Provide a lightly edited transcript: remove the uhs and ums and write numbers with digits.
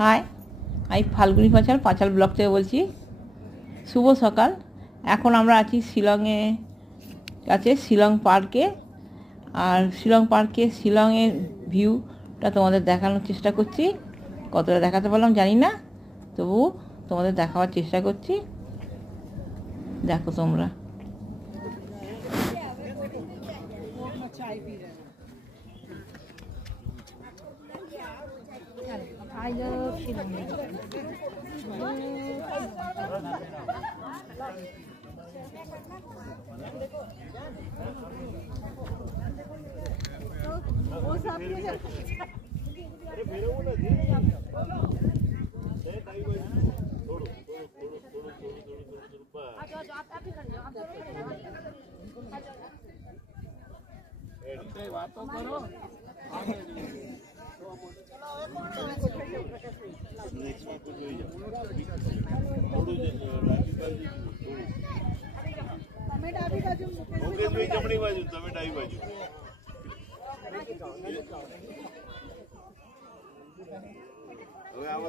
হাই, আমি ফাল্গুনি পাঁচাল ব্লক থেকে বলছি। শুভ সকাল। এখন আমরা আছি শিলংয়ে কাছে শিলং পার্কে। আর শিলং পার্কে শিলংয়ের ভিউটা তোমাদের দেখানোর চেষ্টা করছি। কতটা দেখাতে পারলাম জানি না, তবু তোমাদের দেখাবার চেষ্টা করছি। দেখো তোমরা। I love Shillong. बातों करो જમણી બાજુ તમે ડાબી બાજુ